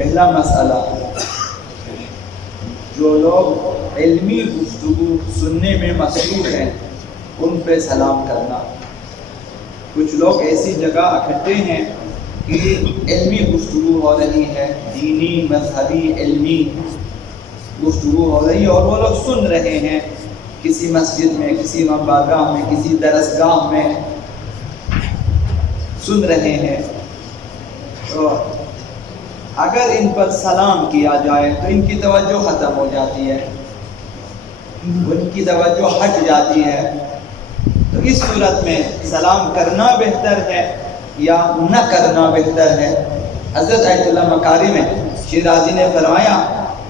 پہلا مسئلہ، جو لوگ علمی گفتگو سننے میں مصروف ہیں ان پہ سلام کرنا۔ کچھ لوگ ایسی جگہ اکٹھے ہیں کہ علمی گفتگو ہو رہی ہے، دینی مذہبی علمی گفتگو ہو رہی ہے اور وہ لوگ سن رہے ہیں، کسی مسجد میں، کسی بارگاہ میں، کسی درسگاہ میں سن رہے ہیں، تو اگر ان پر سلام کیا جائے تو ان کی توجہ ختم ہو جاتی ہے، ان کی توجہ ہٹ جاتی ہے۔ تو اس صورت میں سلام کرنا بہتر ہے یا نہ کرنا بہتر ہے؟ حضرت آیت اللہ مکاری میں شیرازی نے فرمایا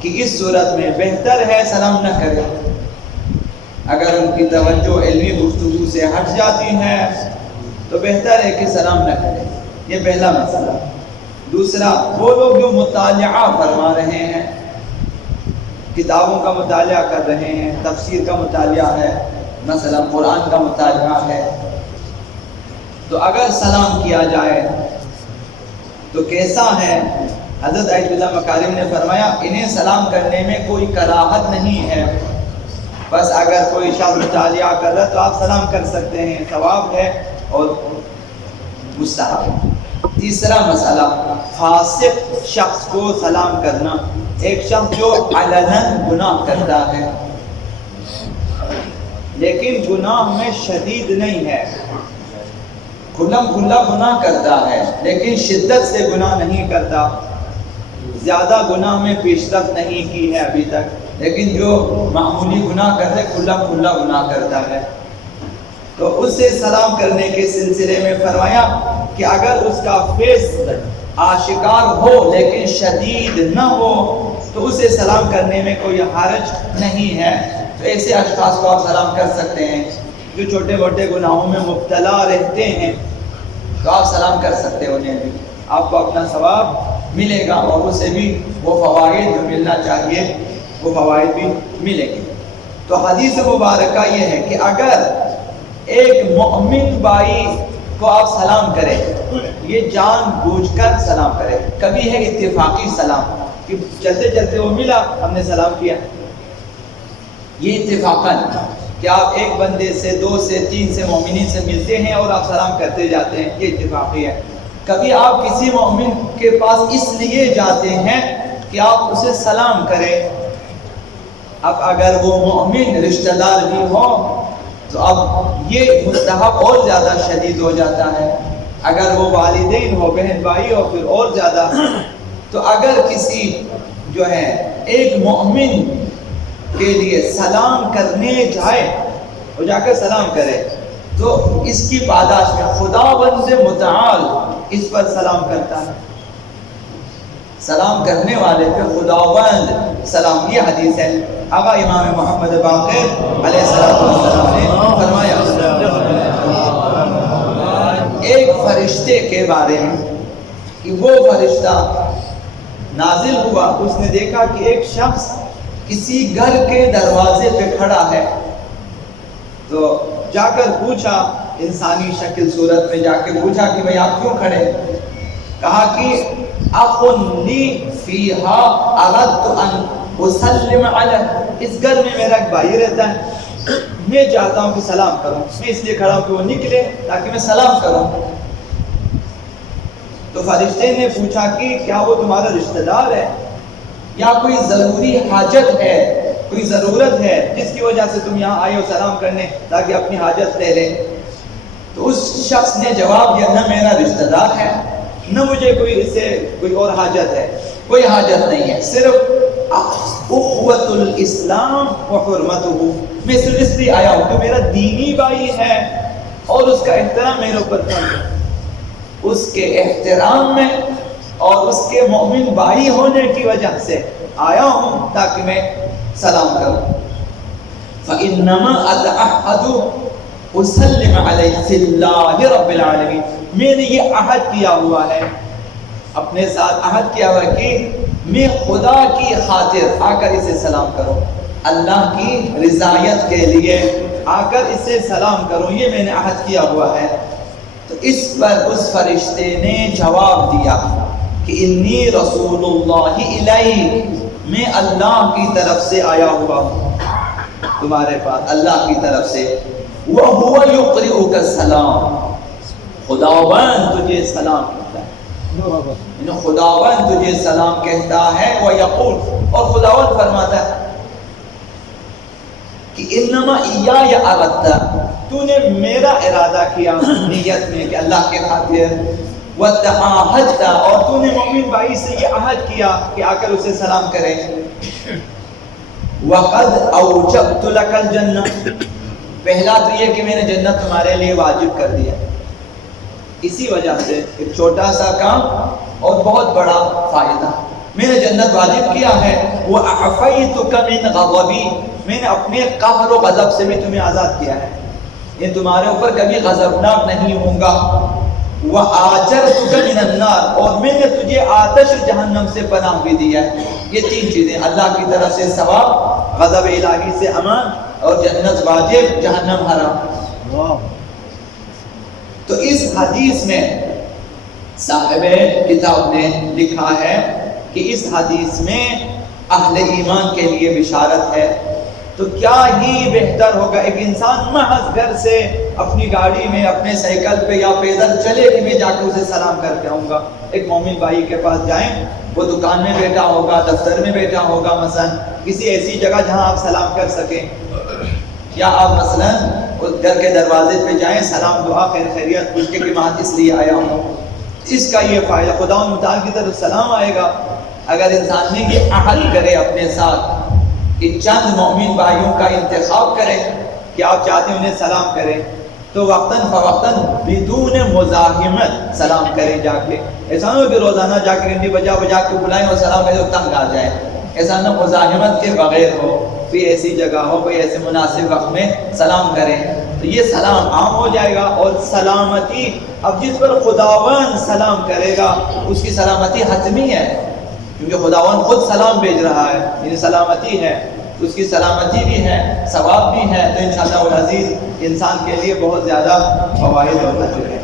کہ اس صورت میں بہتر ہے سلام نہ کرے۔ اگر ان کی توجہ علمی گفتگو سے ہٹ جاتی ہے تو بہتر ہے کہ سلام نہ کرے۔ یہ پہلا مسئلہ۔ دوسرا، وہ لوگ جو مطالعہ فرما رہے ہیں، کتابوں کا مطالعہ کر رہے ہیں، تفسیر کا مطالعہ ہے، مثلا قرآن کا مطالعہ ہے، تو اگر سلام کیا جائے تو کیسا ہے؟ حضرت آیت اللہ مکارم نے فرمایا انہیں سلام کرنے میں کوئی کراہت نہیں ہے، بس اگر کوئی شخص مطالعہ کر رہا تو آپ سلام کر سکتے ہیں، ثواب ہے اور مستحب۔ تیسرا مسئلہ، فاسق شخص کو سلام کرنا، ایک شخص جو علناً گناہ کرتا ہے لیکن گناہ میں شدید نہیں ہے، کھلم کھلا گناہ کرتا ہے لیکن شدت سے گناہ نہیں کرتا، زیادہ گناہ میں پیش رفت نہیں کی ہے ابھی تک، لیکن جو معمولی گناہ کرتے کھلا کھلا گناہ کرتا ہے، تو اس سے سلام کرنے کے سلسلے میں فرمایا کہ اگر اس کا فسق آشکار ہو لیکن شدید نہ ہو تو اسے سلام کرنے میں کوئی حرج نہیں ہے، تو ایسے اشخاص کو آپ سلام کر سکتے ہیں۔ جو چھوٹے موٹے گناہوں میں مبتلا رہتے ہیں تو آپ سلام کر سکتے ہیں، انہیں بھی آپ کو اپنا ثواب ملے گا اور اسے بھی وہ فوائد جو ملنا چاہیے وہ فوائد بھی ملیں گے۔ تو حدیث مبارکہ یہ ہے کہ اگر ایک مؤمن بھائی کو آپ سلام کریں، یہ جان بوجھ کر سلام کریں، کبھی ہے اتفاقی سلام کہ چلتے چلتے وہ ملا ہم نے سلام کیا، یہ اتفاقاً کہ آپ ایک بندے سے، دو سے، تین سے مومنین سے ملتے ہیں اور آپ سلام کرتے جاتے ہیں، یہ اتفاقی ہے۔ کبھی آپ کسی مومن کے پاس اس لیے جاتے ہیں کہ آپ اسے سلام کریں، اب اگر وہ مومن رشتہ دار بھی ہو تو اب یہ مستحب اور زیادہ شدید ہو جاتا ہے، اگر وہ والدین ہو، بہن بھائی ہو، پھر اور زیادہ۔ تو اگر کسی جو ہے ایک مومن کے لیے سلام کرنے جائے، وہ جا کر سلام کرے، تو اس کی پاداش میں خداوند متعال اس پر سلام کرتا ہے، سلام کرنے والے پہ خداوند سلام۔ یہ حدیث ہے، آقا امام محمد باقر علیہ السلام نے فرمایا ایک فرشتے کے بارے میں کہ وہ فرشتہ نازل ہوا، اس نے دیکھا کہ ایک شخص کسی گھر کے دروازے پہ کھڑا ہے، تو جا کر پوچھا، انسانی شکل صورت میں جا کے پوچھا کہ بھئی آپ کیوں کھڑے؟ کہا کہ اخن لی فیہا اردت ان اسلم علیہ، اس گھر میں میرا ایک بھائی رہتا ہے، میں چاہتا ہوں کہ سلام کروں، میں اس لیے کھڑا ہوں کہ وہ نکلے تاکہ میں سلام کروں۔ تو فرشتے نے پوچھا کہ کیا وہ تمہارا رشتہ دار ہے یا کوئی ضروری حاجت ہے، کوئی ضرورت ہے جس کی وجہ سے تم یہاں آئے ہو سلام کرنے تاکہ اپنی حاجت لے لیں؟ تو اس شخص نے جواب دیا نہ میرا رشتہ دار ہے، نہ مجھے کوئی اس سے کوئی اور حاجت ہے، کوئی حاجت نہیں ہے، صرف اخوت الاسلام و حرمتہ، میں صرف اس لیے آیا ہوں کہ میرا دینی بھائی ہے اور اس کا احترام میرے اوپر فرض ہے، اس کے احترام میں اور اس کے مومن بھائی ہونے کی وجہ سے آیا ہوں تاکہ میں سلام کروں۔ فَإِنَّمَا أَتَعَهَّدُ أُسَلِّمَ عَلَيْهِ فِي اللَّهِ رَبِّ الْعَالَمِينَ، میں نے یہ عہد کیا ہوا ہے، اپنے ساتھ عہد کیا ہوا کہ میں خدا کی خاطر آ کر اسے سلام کروں، اللہ کی رضایت کے لیے آ کر اسے سلام کروں، یہ میں نے عہد کیا ہوا ہے۔ تو اس پر اس فرشتے نے جواب دیا کہ کہ انی رسول اللہ الیک، میں اللہ کی طرف سے آیا ہوا ہوں تمہارے پاس، اللہ کی طرف سے۔ وَهُوَ يُقْرِئُكَ السَّلَامَ، خداوند تجھے سلام کہتا ہے، خداوند تجھے سلام کہتا ہے۔ وَيَقُولُ، اور خداوند فرماتا ہے کہ انما ایایا اردت، تو نے میرا ارادہ کیا نیت میں کہ اللہ کے خاطر، وتعاہدت، اور تو نے مومن بھائی سے یہ عہد کیا کہ آ کر اسے سلام کرے۔ وقد اوجبت لك الجنہ، پہلا تو یہ کہ میں نے جنت تمہارے لیے واجب کر دیا۔ اسی وجہ سے ایک چھوٹا سا کام اور بہت بڑا فائدہ، میں نے جنت واجب کیا ہے۔ وَأَعْفَيْتُكَ مِنْ غَضَبِي، میں نے اپنے قہر و غضب سے بھی تمہیں آزاد کیا ہے، یہ تمہارے اوپر کبھی غضبناک نہیں ہوں گا۔ وَآجَرْتُكَ مِنَ النَّارِ، اور میں نے تجھے آتش جہنم سے پناہ بھی دیا ہے۔ یہ تین چیزیں، اللہ کی طرف سے ثواب، غضب الہی سے امان، اور جنت واجب جہنم حرام۔ تو اس حدیث میں صاحب کتاب نے لکھا ہے کہ اس حدیث میں اہل ایمان کے لیے بشارت ہے۔ تو کیا ہی بہتر ہوگا ایک انسان محض گھر سے اپنی گاڑی میں، اپنے سائیکل پہ یا پیدل چلے کہ میں جا کے اسے سلام کر کے آؤں گا۔ ایک مومن بھائی کے پاس جائیں، وہ دکان میں بیٹھا ہوگا، دفتر میں بیٹھا ہوگا، مثلا کسی ایسی جگہ جہاں آپ سلام کر سکیں، یا آپ مثلا اس گھر کے دروازے پہ جائیں، سلام دعا خیر خیریت پوچھ کے کہ میں اس لیے آیا ہوں۔ اس کا یہ فائدہ، خدا متعال کی طرف سلام آئے گا۔ اگر انسان نے یہ عہد کرے اپنے ساتھ کہ چند مومن بھائیوں کا انتخاب کرے کہ آپ چاہتے ہیں انہیں سلام کریں، تو وقتاً فوقتاً بدون مزاحمت سلام کریں جا کے۔ ایسا نہ ہو کہ روزانہ جا کے گھنٹی بجا بجا کے بلائیں اور سلام کریں تو تنگ آ جائے، ایسا نہ مزاحمت کے بغیر ہو، کوئی ایسی جگہ ہو، کوئی ایسے مناسب وقت میں سلام کریں تو یہ سلام عام ہو جائے گا۔ اور سلامتی، اب جس پر خداوند سلام کرے گا اس کی سلامتی حتمی ہے، کیونکہ خداوند خود سلام بھیج رہا ہے، یعنی سلامتی ہے، اس کی سلامتی بھی ہے، ثواب بھی ہے، تو انشاءاللہ العزیز انسان کے لیے بہت زیادہ فوائد اور اجر ہے۔